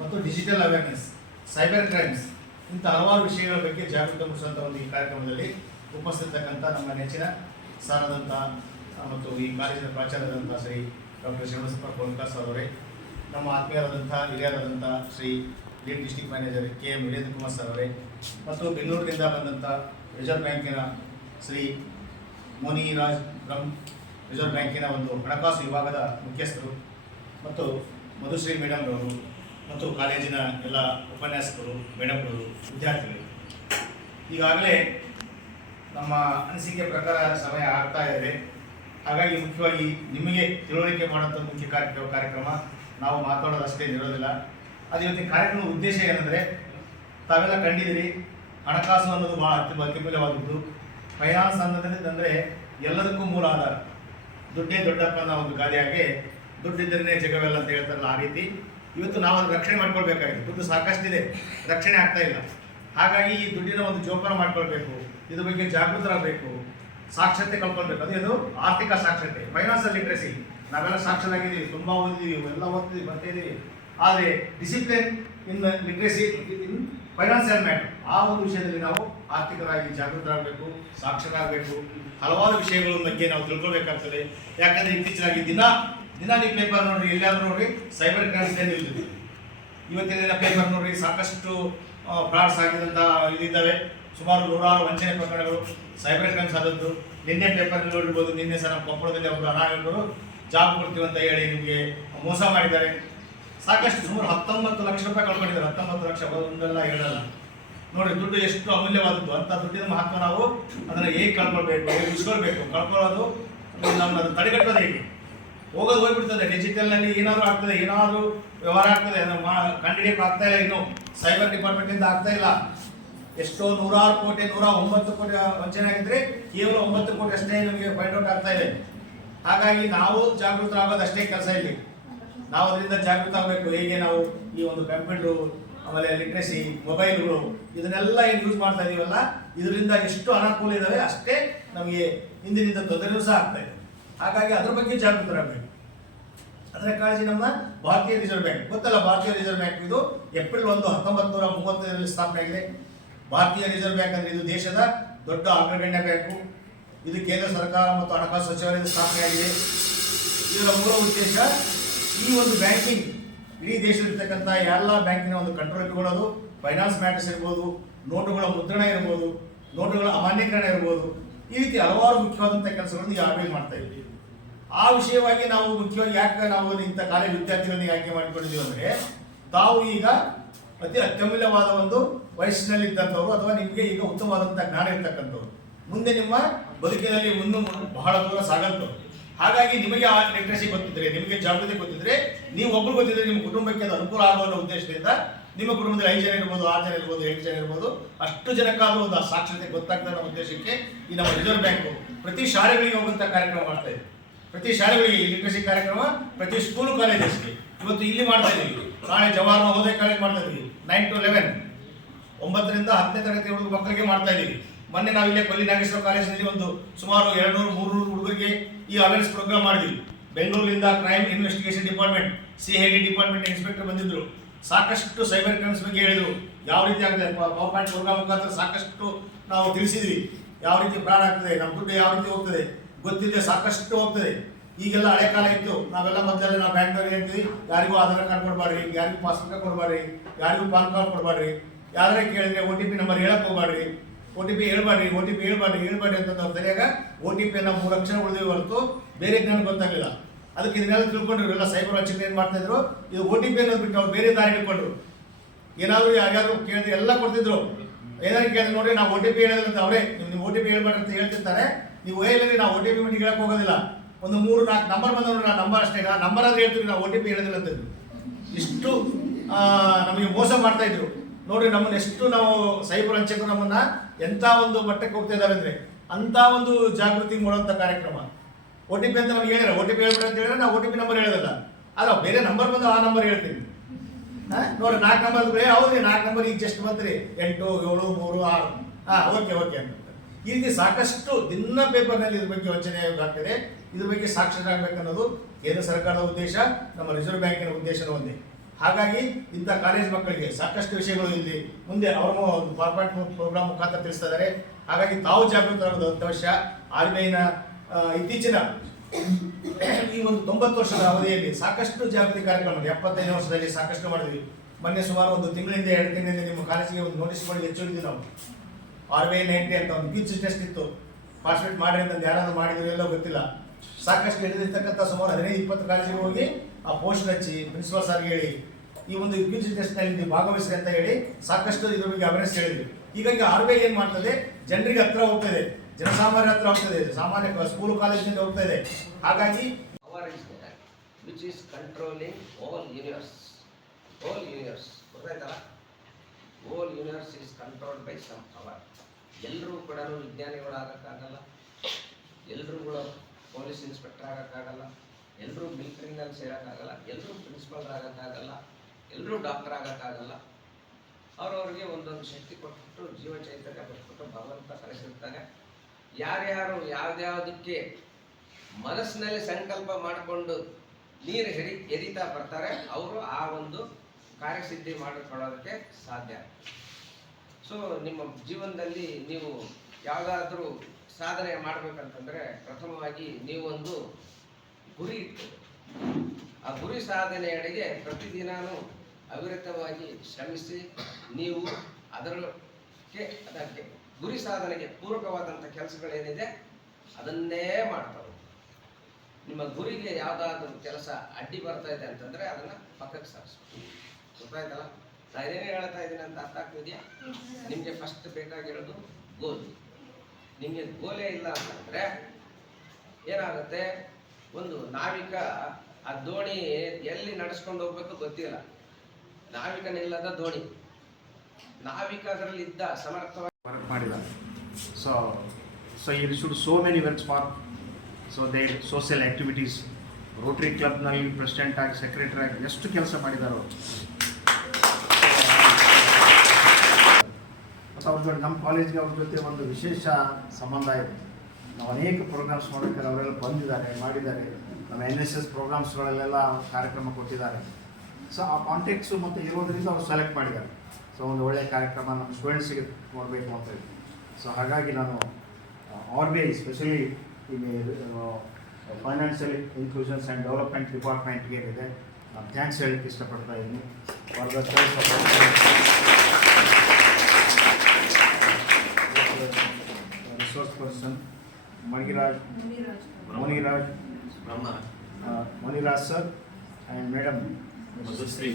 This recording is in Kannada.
ಮತ್ತು ಡಿಜಿಟಲ್ ಅವೇರ್ನೆಸ್, ಸೈಬರ್ ಕ್ರೈಮ್ಸ್ ಇಂಥ ಹಲವಾರು ವಿಷಯಗಳ ಬಗ್ಗೆ ಜಾಗೃತಿ ಮೂಡಿಸುವಂಥ ಒಂದು ಈ ಕಾರ್ಯಕ್ರಮದಲ್ಲಿ ಉಪಸ್ಥಿತಕ್ಕಂಥ ನಮ್ಮ ನೆಚ್ಚಿನ ಸಾರಾದಂಥ ಮತ್ತು ಈ ಕಾಲೇಜಿನ ಪ್ರಾಚಾರ್ಯರಾದಂಥ ಶ್ರೀ ಡಾಕ್ಟರ್ ಶ್ರೀನಿವಾಸಪ್ಪ ಕೋಲ್ಕಾಸ್ ಅವರೇ, ನಮ್ಮ ಆತ್ಮೀಯರಾದಂಥ ಹಿರಿಯರಾದಂಥ Shri lead district manager KM Veerendra Kumar sir ಅವರೇ, ಮತ್ತು ಬೆಂಗಳೂರಿನಿಂದ ಬಂದಂಥ ರಿಸರ್ವ್ ಬ್ಯಾಂಕಿನ ಶ್ರೀ ಮೋನಿರಾಜ್ ಬ್ರಹ್ಮ್, ರಿಸರ್ವ್ ಬ್ಯಾಂಕಿನ ಒಂದು ಹಣಕಾಸು ವಿಭಾಗದ ಮುಖ್ಯಸ್ಥರು, ಮತ್ತು ಮಧುಶ್ರೀ ಮೇಡಮ್ರವರು, ಮತ್ತು ಕಾಲೇಜಿನ ಎಲ್ಲ ಉಪನ್ಯಾಸಕರು, ಮೇಡಮ್ಗಳು, ವಿದ್ಯಾರ್ಥಿಗಳು. ಈಗಾಗಲೇ ನಮ್ಮ ಅನಿಸಿಕೆ ಪ್ರಕಾರ ಸಮಯ ಆಗ್ತಾ ಇದೆ. ಹಾಗಾಗಿ ಮುಖ್ಯವಾಗಿ ನಿಮಗೆ ತಿಳುವಳಿಕೆ ಮಾಡುವಂಥ ಮುಖ್ಯ ಕಾರ್ಯಕ್ರಮ ನಾವು ಮಾತಾಡೋದಷ್ಟೇ ಇರೋದಿಲ್ಲ. ಅದು ಇವತ್ತಿನ ಕಾರ್ಯಕ್ರಮದ ಉದ್ದೇಶ ಏನಂದರೆ, ತಾವೆಲ್ಲ ಕಂಡಿದ್ದೀರಿ, ಹಣಕಾಸು ಅನ್ನೋದು ಭಾಳ ಅತ್ಯಮೂಲ್ಯವಾದದ್ದು. ಫೈನಾನ್ಸ್ ಅನ್ನೋದಂದರೆ ಎಲ್ಲದಕ್ಕೂ ಮೂಲ ಆಧಾರ. ದುಡ್ಡೇ ದೊಡ್ಡಪ್ಪನ ಒಂದು ಗಾದೆಯಾಗೆ ದುಡ್ಡಿದ್ದರೇ ಜಗವೆಲ್ಲ ಅಂತ ಹೇಳ್ತಾರಲ್ಲ, ಆ ರೀತಿ ಇವತ್ತು ನಾವು ಅದನ್ನು ರಕ್ಷಣೆ ಮಾಡ್ಕೊಳ್ಬೇಕಾಗಿದೆ. ದುಡ್ಡು ಸಾಕಷ್ಟಿದೆ, ರಕ್ಷಣೆ ಆಗ್ತಾ ಇಲ್ಲ. ಹಾಗಾಗಿ ಈ ದುಡ್ಡಿನ ಒಂದು ಜೋಪಾನ ಮಾಡ್ಕೊಳ್ಬೇಕು, ಇದ್ರ ಬಗ್ಗೆ ಜಾಗೃತರಾಗಬೇಕು, ಸಾಕ್ಷರತೆ ಕಲ್ಕೊಳ್ಬೇಕು. ಅದು ಆರ್ಥಿಕ ಸಾಕ್ಷರತೆ, ಫೈನಾನ್ಷಿಯಲ್ ಲಿಟ್ರಸಿ. ನಾವೆಲ್ಲ ಸಾಕ್ಷರಾಗಿದ್ದೀವಿ, ತುಂಬ ಓದಿದ್ದೀವಿ, ಎಲ್ಲ ಓದ್ತೀವಿ, ಬರ್ತಿದ್ದೀವಿ. ಆದರೆ ಡಿಸಿಪ್ಲಿನ್ ಇನ್ ಲಿಟ್ರಸಿ ಇನ್ ಫೈನಾನ್ಷಿಯಲ್ ಮ್ಯಾಟರ್, ಆ ಒಂದು ವಿಷಯದಲ್ಲಿ ನಾವು ಆರ್ಥಿಕರಾಗಿ ಜಾಗೃತರಾಗಬೇಕು, ಸಾಕ್ಷರಾಗಬೇಕು. ಹಲವಾರು ವಿಷಯಗಳ ಬಗ್ಗೆ ನಾವು ತಿಳ್ಕೊಳ್ಬೇಕಾಗ್ತದೆ. ಯಾಕಂದರೆ ಇತ್ತೀಚೆಗೆ ದಿನ ನೀವು ಪೇಪರ್ ನೋಡ್ರಿ, ಎಲ್ಲಾದ್ರೂ ನೋಡ್ರಿ ಸೈಬರ್ ಕ್ರೈಮ್ಸ್ ನಿಲ್ತಿದೆ. ಇವತ್ತಿನ ಪೇಪರ್ ನೋಡ್ರಿ, ಸಾಕಷ್ಟು ಫ್ರಾಡ್ಸ್ ಆಗಿದಂಥ ಇದಿದ್ದಾವೆ. ಸುಮಾರು 100 ವಂಚನೆ ಪ್ರಕರಣಗಳು, ಸೈಬರ್ ಕ್ರೈಮ್ಸ್ ಆದದ್ದು. ನಿನ್ನೆ ಪೇಪರ್ನಲ್ಲಿ ನೋಡಿರ್ಬೋದು, ನಿನ್ನೆ ಸಹ ನಮ್ಮ ಕೊಪ್ಪಳದಲ್ಲಿ ಒಬ್ಬರು ಅನಾಹುತರು ಜಾಬ್ ಕೊಡ್ತೀವಿ ಅಂತ ಹೇಳಿ ನಿಮಗೆ ಮೋಸ ಮಾಡಿದ್ದಾರೆ. ಸಾಕಷ್ಟು ಸುಮಾರು 19 ಲಕ್ಷ ರೂಪಾಯಿ ಕಳ್ಕೊಂಡಿದ್ದಾರೆ. 19 ಲಕ್ಷ ಒಂದಲ್ಲ ಎರಡಲ್ಲ. ನೋಡಿ, ದುಡ್ಡು ಎಷ್ಟು ಅಮೂಲ್ಯವಾದದ್ದು. ಅಂಥ ದುಡ್ಡಿನ ಮಹತ್ವ ನಾವು ಅದನ್ನು ಹೇಗೆ ಕಳ್ಕೊಳ್ಬೇಕು, ಹೇಗೆ ಉಳಿಸ್ಕೊಳ್ಬೇಕು, ಕಳ್ಕೊಳ್ಳೋದು ನಮ್ಮದು ತಡೆಗಟ್ಟೋದು ಹೇಗೆ. ಹೋಗ್ಬಿಡ್ತದೆ. ಡಿಜಿಟಲ್ನಲ್ಲಿ ಏನಾದರೂ ಆಗ್ತದೆ, ಏನಾದರೂ ವ್ಯವಹಾರ ಆಗ್ತದೆ, ಅದನ್ನು ಕಂಡುಹಿಡಿಯಕ್ಕೆ ಆಗ್ತಾ ಇಲ್ಲ. ಇನ್ನು ಸೈಬರ್ ಡಿಪಾರ್ಟ್ಮೆಂಟಿಂದ ಆಗ್ತಾ ಇಲ್ಲ. ಎಷ್ಟೋ 106 ಕೋಟಿ 109 ಕೋಟಿ ವಂಚನೆ ಆಗಿದ್ರೆ ಕೇವಲ 9 ಕೋಟಿ ಅಷ್ಟೇ ನಮಗೆ ಫೈಂಡ್ ಔಟ್ ಆಗ್ತಾ ಇದೆ. ಹಾಗಾಗಿ ನಾವು ಜಾಗೃತರಾಗೋದು ಅಷ್ಟೇ ಕೆಲಸ ಇಲ್ಲಿ. ನಾವು ಅದರಿಂದ ಜಾಗೃತ ಆಗಬೇಕು. ಹೇಗೆ ನಾವು ಈ ಒಂದು ಕಂಪ್ಯೂಟರು, ಆಮೇಲೆ ಲಿಟ್ರಸಿ, ಮೊಬೈಲ್ಗಳು, ಇದನ್ನೆಲ್ಲ ಏನು ಯೂಸ್ ಮಾಡ್ತಾ ಇದೀವಲ್ಲ, ಇದರಿಂದ ಎಷ್ಟು ಅನುಕೂಲ ಇದ್ದಾವೆ ಅಷ್ಟೇ ನಮಗೆ ಹಿಂದಿನಿಂದ ತೊಂದರೆಯೂ ಸಹ ಆಗ್ತಾ ಇದೆ. ಹಾಗಾಗಿ ಅದ್ರ ಬಗ್ಗೆ ಜಾಗೃತರಾಗಬೇಕು. ಅದರ ಕಾಳಜಿ ನಮ್ಮ ಭಾರತೀಯ ರಿಸರ್ವ್ ಬ್ಯಾಂಕ್. ಗೊತ್ತಲ್ಲ, ಭಾರತೀಯ ರಿಸರ್ವ್ ಬ್ಯಾಂಕ್ ಇದು ಏಪ್ರಿಲ್ 1, 1935 ಸ್ಥಾಪನೆ ಆಗಿದೆ. ಭಾರತೀಯ ರಿಸರ್ವ್ ಬ್ಯಾಂಕ್ ಅಂದರೆ ಇದು ದೇಶದ ದೊಡ್ಡ ಅಗ್ರಗಣ್ಯ ಬ್ಯಾಂಕು. ಇದು ಕೇಂದ್ರ ಸರ್ಕಾರ ಮತ್ತು ಹಣಕಾಸು ಸಚಿವಾಲಯದ ಸ್ಥಾಪನೆಯಾಗಿದೆ. ಇದರ ಮೂಲ ಉದ್ದೇಶ ಈ ಒಂದು ಬ್ಯಾಂಕಿಂಗ್ ಇಡೀ ದೇಶದಲ್ಲಿರ್ತಕ್ಕಂಥ ಎಲ್ಲ ಬ್ಯಾಂಕಿನ ಒಂದು ಕಂಟ್ರೋಲ್ ಇಟ್ಕೊಳ್ಳೋದು. ಫೈನಾನ್ಸ್ ಮ್ಯಾಟರ್ಸ್ ಇರ್ಬೋದು, ನೋಟುಗಳ ಮುದ್ರಣ ಇರ್ಬೋದು, ನೋಟುಗಳ ಅಮಾನ್ಯೀಕರಣ ಇರ್ಬೋದು, ಈ ರೀತಿ ಹಲವಾರು ಮುಖ್ಯವಾದಂಥ ಕೆಲಸಗಳನ್ನು ಈ RBI ಮಾಡ್ತಾ ಇದ್ದೀವಿ. ಆ ವಿಷಯವಾಗಿ ನಾವು ಮುಖ್ಯವಾಗಿ ಯಾಕೆ ನಾವು ಇಂಥ ಕಾಲೇಜ್ ವಿದ್ಯಾರ್ಥಿಗಳಿಗೆ ಆಯ್ಕೆ ಮಾಡಿಕೊಂಡಿದ್ದೀವಿ ಅಂದರೆ, ತಾವು ಈಗ ಅತ್ಯಮೂಲ್ಯವಾದ ಒಂದು ವಯಸ್ಸಿನಲ್ಲಿ ಇದ್ದಂಥವ್ರು, ಅಥವಾ ನಿಮಗೆ ಈಗ ಉತ್ತಮವಾದಂಥ ಜ್ಞಾನ ಇರ್ತಕ್ಕಂಥವ್ರು, ಮುಂದೆ ನಿಮ್ಮ ಬದುಕಿನಲ್ಲಿ ಇನ್ನೂ ಬಹಳ ದೂರ ಸಾಗಂಥವ್ರು. ಹಾಗಾಗಿ ನಿಮಗೆ ಆ ಲಿಟ್ರಸಿ ಗೊತ್ತಿದ್ರೆ, ನಿಮಗೆ ಜಾಗೃತಿ ಗೊತ್ತಿದ್ರೆ, ನೀವು ಒಬ್ಬರು ಗೊತ್ತಿದ್ರೆ ನಿಮ್ಮ ಕುಟುಂಬಕ್ಕೆ ಅದು ಅನುಕೂಲ ಆಗುವ ಉದ್ದೇಶದಿಂದ ನಿಮ್ಮ ಕುಟುಂಬದಲ್ಲಿ 5 ಜನ ಇರ್ಬೋದು, 6 ಜನ ಇರ್ಬೋದು, 8 ಜನ ಇರ್ಬೋದು, ಅಷ್ಟು ಜನಕ್ಕಾದರೂ ಒಂದು ಸಾಕ್ಷರತೆ ಗೊತ್ತಾಗ್ತದೆ ಅನ್ನೋ ಉದ್ದೇಶಕ್ಕೆ ಈ ನಮ್ಮ ರಿಸರ್ವ್ ಬ್ಯಾಂಕು ಪ್ರತಿ ಶಾಲೆಗಳಿಗೆ ಹೋಗುವಂಥ ಕಾರ್ಯಕ್ರಮ ಮಾಡ್ತಾ ಇದೆ. ಪ್ರತಿ ಶಾಲೆಗಳಿಗೆ ಲಿಟ್ರಸಿ ಕಾರ್ಯಕ್ರಮ, ಪ್ರತಿ ಸ್ಕೂಲು ಕಾಲೇಜಸ್ಗೆ ಇವತ್ತು ಇಲ್ಲಿ ಮಾಡ್ತಾ ಇದ್ದೀವಿ. ನಾಳೆ ಜವಾಹರ್ ನವೋದಯ ಕಾಲೇಜ್ ಮಾಡ್ತಾ ಇದ್ದೀವಿ. 9 to 11, 9ರಿಂದ 10ನೇ ತರಗತಿ ಹುಡುಗ ಮಕ್ಕಳಿಗೆ ಮಾಡ್ತಾ ಇದ್ದೀವಿ. ಮೊನ್ನೆ ನಾವು ಇಲ್ಲೇ ಕೊಲ್ಲಿ ನಾಗೇಶ್ವರ ಕಾಲೇಜಿನಲ್ಲಿ ಒಂದು ಸುಮಾರು 200-300 ಹುಡುಗರಿಗೆ ಈ ಅವೇರ್ನೆಸ್ ಪ್ರೋಗ್ರಾಮ್ ಮಾಡಿದ್ವಿ. ಬೆಂಗಳೂರಿನಿಂದ crime investigation department, CID department inspector ಬಂದಿದ್ದರು. ಸಾಕಷ್ಟು ಸೈಬರ್ ಕ್ರೈಮ್ಸ್ ಬಗ್ಗೆ ಹೇಳಿದರು. ಯಾವ ರೀತಿ ಆಗ್ತದೆ, ಪವರ್ ಪಾಯಿಂಟ್ ಪ್ರೋಗ್ರಾಮ್ ಮುಖಾಂತರ ಸಾಕಷ್ಟು ನಾವು ತಿಳಿಸಿದ್ವಿ. ಯಾವ ರೀತಿ ಫ್ರಾಡ್ ಆಗ್ತದೆ, ನಮ್ಮ ದುಡ್ಡು ಯಾವ ರೀತಿ ಹೋಗ್ತದೆ ಗೊತ್ತಿದೆ, ಸಾಕಷ್ಟು ಹೋಗ್ತದೆ. ಈಗೆಲ್ಲ ಹಳೆ ಕಾಲ ಇತ್ತು. ನಾವೆಲ್ಲ ಮೊದಲೆಲ್ಲ ನಾವು ಬ್ಯಾಂಕ್ನಲ್ಲಿ ಹೇಳ್ತೀವಿ, ಯಾರಿಗೂ ಆಧಾರ್ ಕಾರ್ಡ್ ಕೊಡಬೇಡ್ರಿ, ಯಾರಿಗೂ ಪಾಸ್ಬುಕ್ ಕೊಡಬೇಡ್ರಿ, ಯಾರಿಗೂ ಪಾನ್ ಕಾರ್ಡ್ ಕೊಡಬೇಡ್ರಿ, ಯಾರೇ ಕೇಳಿದ್ರೆ OTP ನಂಬರ್ ಹೇಳಕ್ಕೆ ಹೋಗ್ಬೇಡ್ರಿ, OTP ಹೇಳ್ಬೇಡ್ರಿ ಅಂತ ನಾವು ಸರಿಯಾಗ OTP 3 ಅಕ್ಷರ ಉಳಿದಿವಿ ಹೊರತು ಬೇರೆ ಜ್ಞಾನ ಗೊತ್ತಾಗಲಿಲ್ಲ. ಅದಕ್ಕೆ ಇದನ್ನೆಲ್ಲ ತಿಳ್ಕೊಂಡ್ರು. ಇವೆಲ್ಲ ಸೈಬರ್ ವಂಚನೆ ಏನು ಮಾಡ್ತಾ ಇದ್ರು, ಇದು OTP ಅನ್ನೋದು ಬಿಟ್ಟು ಅವ್ರು ಬೇರೆ ದಾರಿ ಹಿಡ್ಕೊಂಡ್ರು. ಏನಾದರೂ ಯಾರ್ಯಾರು ಕೇಳಿದ್ರೆ ಎಲ್ಲ ಕೊಡ್ತಿದ್ರು. ಏನಾದ್ರು ಕೇಳಿದ್ರೆ ನೋಡ್ರಿ, ನಾವು OTP ಹೇಳೋದಿಲ್ಲ ಅಂತ ಅವರೇ, ನೀವು OTP ಹೇಳ್ಬೇಡ್ರಿ ಅಂತ ಹೇಳ್ತಿರ್ತಾರೆ. ನೀವು ಹೇಳಿ ನಾವು OTP ಮಟ್ಟಿಗೆ ಹೇಳಕ್ಕೆ ಹೋಗೋದಿಲ್ಲ. ಒಂದು 3-4 ನಂಬರ್ ಬಂದವರು ನಾವು ನಂಬರ್ ಅಷ್ಟೇ, ನಂಬರ್ ಆದ್ರೆ ಹೇಳ್ತೀವಿ, ನಾವು OTP ಹೇಳೋದಿಲ್ಲ ಅಂತ. ಇಷ್ಟು ನಮಗೆ ಮೋಸ ಮಾಡ್ತಾ ಇದ್ರು. ನೋಡ್ರಿ, ನಮ್ಮನ್ನು ಎಷ್ಟು ನಾವು ಸೈಬರ್ ವಂಚಕರು ನಮ್ಮನ್ನ ಎಂಥ ಒಂದು ಮಟ್ಟಕ್ಕೆ ಹೋಗ್ತಾ ಇದ್ದಾರೆ ಅಂದರೆ, ಅಂಥ ಒಂದು ಜಾಗೃತಿ ಮೂಡುವಂಥ ಕಾರ್ಯಕ್ರಮ. OTP ಅಂತ ನಮ್ಗೆ ಹೇಳಿದ್ರೆ, OTP ಹೇಳ್ಬೇಡ ಅಂತ ಹೇಳಿದ್ರೆ ನಾವು OTP ನಂಬರ್ ಹೇಳೋದಿಲ್ಲ. ಅಲ್ಲ, ಬೇರೆ ನಂಬರ್ ಬಂದು ಆ ನಂಬರ್ ಹೇಳ್ತೀವಿ. ನೋಡ್ರಿ, 4 ನಂಬರ್ ಹೌದ್ರಿ, 4 ನಂಬರ್ ಈಗ ಜಸ್ಟ್ ಬಂದ್ರಿ, 8, 7, 3, 6, ಓಕೆ ಅಂತ. ಈ ರೀತಿ ಸಾಕಷ್ಟು ದಿನ ಪೇಪರ್ನಲ್ಲಿ ಇದ್ರ ಬಗ್ಗೆ ವಂಚನೆ ಆಗ್ತದೆ. ಇದ್ರ ಬಗ್ಗೆ ಸಾಕ್ಷರರಾಗಬೇಕನ್ನೋದು ಕೇಂದ್ರ ಸರ್ಕಾರದ ಉದ್ದೇಶ, ನಮ್ಮ ರಿಸರ್ವ್ ಬ್ಯಾಂಕಿನ ಉದ್ದೇಶನೂ ಒಂದೇ. ಹಾಗಾಗಿ ಇಂಥ ಕಾಲೇಜ್ ಮಕ್ಕಳಿಗೆ ಸಾಕಷ್ಟು ವಿಷಯಗಳು ಇಲ್ಲಿ ಮುಂದೆ ಅವರು ಒಂದು ಪಾರ್ಪಾಟ್ ಪ್ರೋಗ್ರಾಮ್ ಮುಖಾಂತರ ತಿಳಿಸ್ತಾ ಇದ್ದಾರೆ. ಹಾಗಾಗಿ ತಾವು ಜಾಗೃತರಾಗೋದು ಅತ್ಯವಶ್ಯ. RBIನ ಇತ್ತೀಚಿನ ಈ ಒಂದು 90 ವರ್ಷದ ಅವಧಿಯಲ್ಲಿ ಸಾಕಷ್ಟು ಜಾಗೃತಿ ಕಾರ್ಯಕ್ರಮ 75 ವರ್ಷದಲ್ಲಿ ಸಾಕಷ್ಟು ಮಾಡಿದ್ವಿ. ಮೊನ್ನೆ ಸುಮಾರು ಒಂದು ತಿಂಗಳಿಂದ 2 ತಿಂಗಳಿಂದ ನಿಮ್ಮ ಕಾಲೇಜಿಗೆ ಒಂದು ನೋಟಿಸ್ ಮಾಡಿ ಹೆಚ್ಚಿದ್ವಿ ನಾವು. RBI 90 ಅಂತ ಒಂದು ಕ್ವಿಜ್ ಟೆಸ್ಟ್ ಇತ್ತು, ಪಾರ್ಟಿಸಿಪೇಟ್ ಮಾಡಿ ಅಂತ ಯಾರಾದ್ರೂ ಮಾಡಿದ್ರು ಎಲ್ಲೋ ಗೊತ್ತಿಲ್ಲ. ಸಾಕಷ್ಟು ಹಿಡಿದಿರ್ತಕ್ಕಂಥ ಸುಮಾರು 15-20 ಕಾಲೇಜಿಗೆ ಹೋಗಿ ಆ ಪೋಸ್ಟ್ ಹಚ್ಚಿ ಪ್ರಿನ್ಸಿಪಾಲ್ ಸರ್ಗೆ ಹೇಳಿ ಈ ಒಂದು ಕ್ವಿಜ್ ಟೆಸ್ಟ್ನಲ್ಲಿ ನೀವು ಭಾಗವಹಿಸಿ ಅಂತ ಹೇಳಿ ಸಾಕಷ್ಟು ಇದ್ರ ಬಗ್ಗೆ ಅವೇರ್ನೆಸ್ ಹೇಳಿದ್ವಿ. ಹೀಗಾಗಿ RBI ಏನು ಮಾಡ್ತದೆ, ಜನರಿಗೆ ಹತ್ರ ಹೋಗ್ತದೆ, ಜನಸಾಮಾನ್ಯರ ಹತ್ರ ಹೋಗ್ತದೆ, ಸಾಮಾನ್ಯ ಸ್ಕೂಲ್ ಕಾಲೇಜಿನಿಂದ ಹೋಗ್ತಾ ಇದೆ. ಹಾಗಾಗಿ which is controlling all universe ಗೊತ್ತಾಯ್ತಲ್ಲ, whole universe is controlled by some power. ಎಲ್ಲರೂ ಕೂಡ ವಿಜ್ಞಾನಿಗಳು ಆಗಕ್ಕಾಗಲ್ಲ, ಎಲ್ಲರೂ ಕೂಡ ಪೊಲೀಸ್ ಇನ್ಸ್ಪೆಕ್ಟರ್ ಆಗಕ್ಕಾಗಲ್ಲ, ಎಲ್ಲರೂ ಮಿಲಿಟರಿನಲ್ಲಿ ಸೇರೋಕ್ಕಾಗಲ್ಲ, ಎಲ್ಲರೂ ಪ್ರಿನ್ಸಿಪಾಲ್ ಆಗಕ್ಕಾಗಲ್ಲ, ಎಲ್ಲರೂ ಡಾಕ್ಟರ್ ಆಗಕ್ಕಾಗಲ್ಲ. ಅವ್ರವ್ರಿಗೆ ಒಂದೊಂದು ಶಕ್ತಿ ಕೊಟ್ಬಿಟ್ಟು ಜೀವ ಚೈತನ್ಯ ಕೊಟ್ಬಿಟ್ಟು ಭಗವಂತ ಕಳಿಸಿರ್ತಾನೆ. ಯಾರ್ಯಾರು ಯಾವ್ದ್ಯಾವುದಕ್ಕೆ ಮನಸ್ಸಿನಲ್ಲಿ ಸಂಕಲ್ಪ ಮಾಡಿಕೊಂಡು ನೀರು ಎರಿತಾ ಬರ್ತಾರೆ ಅವರು ಆ ಒಂದು ಕಾರ್ಯಸಿದ್ಧಿ ಮಾಡಿಕೊಳ್ಳೋದಕ್ಕೆ ಸಾಧ್ಯ. ಸೊ ನಿಮ್ಮ ಜೀವನದಲ್ಲಿ ನೀವು ಯಾವುದಾದ್ರೂ ಸಾಧನೆ ಮಾಡಬೇಕಂತಂದರೆ ಪ್ರಥಮವಾಗಿ ನೀವೊಂದು ಗುರಿ ಇಟ್ಟು ಆ ಗುರಿ ಸಾಧನೆಯಡೆಗೆ ಪ್ರತಿದಿನಾನು ಅವಿರತವಾಗಿ ಶ್ರಮಿಸಿ ನೀವು ಅದಕ್ಕೆ ಗುರಿ ಸಾಧನೆಗೆ ಪೂರಕವಾದಂಥ ಕೆಲಸಗಳೇನಿದೆ ಅದನ್ನೇ ಮಾಡ್ತಾರೆ. ನಿಮ್ಮ ಗುರಿಗೆ ಯಾವುದಾದ್ರೂ ಕೆಲಸ ಅಡ್ಡಿ ಬರ್ತಾ ಇದೆ ಅಂತಂದರೆ ಅದನ್ನು ಪಕ್ಕಕ್ಕೆ ಸಾರಿಸ್ಬೇಕು. ಗೊತ್ತಾಯ್ತಲ್ಲ, ನಾನು ಏನೇನು ಹೇಳ್ತಾ ಇದ್ದೀನಿ ಅಂತ ಅರ್ಥ ಆಗ್ತಿದೆಯಾ? ನಿಮಗೆ ಫಸ್ಟ್ ಬೇಕಾಗಿರೋದು ಗೋಲ್. ನಿಮಗೆ ಗೋಲೇ ಇಲ್ಲ ಅಂತಂದರೆ ಏನಾಗುತ್ತೆ, ಒಂದು ನಾವಿಕ ಆ ದೋಣಿ ಎಲ್ಲಿ ನಡೆಸ್ಕೊಂಡು ಹೋಗ್ಬೇಕು ಗೊತ್ತಿಲ್ಲ, ನಾವಿಕನಿಲ್ಲದ ದೋಣಿ. ನಾವಿಕ ಅದರಲ್ಲಿ ಇದ್ದ ಸಮರ್ಥವಾಗಿ ವರ್ಕ್ ಮಾಡಿದ್ದಾರೆ. ಸೊ ಈ should so many works for their social activities. Rotary ಕ್ಲಬ್ನಲ್ಲಿ ಪ್ರೆಸಿಡೆಂಟ್ ಆಗಿ, ಸೆಕ್ರೆಟರಿ ಆಗಿ ಎಷ್ಟು ಕೆಲಸ ಮಾಡಿದಾರೋ. ಮತ್ತು ಅವ್ರ ಜೊತೆ ನಮ್ಮ ಕಾಲೇಜ್ಗೆ ಅವ್ರ ಜೊತೆ ಒಂದು ವಿಶೇಷ ಸಂಬಂಧ ಇದೆ. ನಾವು ಅನೇಕ ಪ್ರೋಗ್ರಾಮ್ಸ್ ಮಾಡೋಕ್ಕೆ ಅವರೆಲ್ಲ ಬಂದಿದ್ದಾರೆ, ಮಾಡಿದ್ದಾರೆ. ನಮ್ಮ NSS ಪ್ರೋಗ್ರಾಮ್ಸ್ಗಳಲ್ಲೆಲ್ಲ ಕಾರ್ಯಕ್ರಮ ಕೊಟ್ಟಿದ್ದಾರೆ. ಸೊ ಆ ಕಾಂಟ್ಯಾಕ್ಟ್ಸು ಮತ್ತು ಇರೋದರಿಂದ ಅವರು ಸೆಲೆಕ್ಟ್ ಮಾಡಿದ್ದಾರೆ. ಸೊ ಒಂದು ಒಳ್ಳೆಯ ಕಾರ್ಯಕ್ರಮ ನಮ್ಮ ಸ್ಟೂಡೆಂಟ್ಸಿಗೆ ಕೊಡಬೇಕು ಅಂತ ಹೇಳಿ. ಸೊ ಹಾಗಾಗಿ ನಾನು RBI ಸ್ಪೆಷಲಿ ಈ ಫೈನಾನ್ಷಿಯಲ್ ಇನ್ಕ್ಲೂಷನ್ಸ್ ಆ್ಯಂಡ್ ಡೆವಲಪ್ಮೆಂಟ್ ಡಿಪಾರ್ಟ್ಮೆಂಟ್ಗೆ ಏನಿದೆ ನಾನು ಥ್ಯಾಂಕ್ಸ್ ಹೇಳಕ್ಕೆ ಇಷ್ಟಪಡ್ತಾ ಇದ್ದೀನಿ. Resource person Muniraj sir and madam Madhushree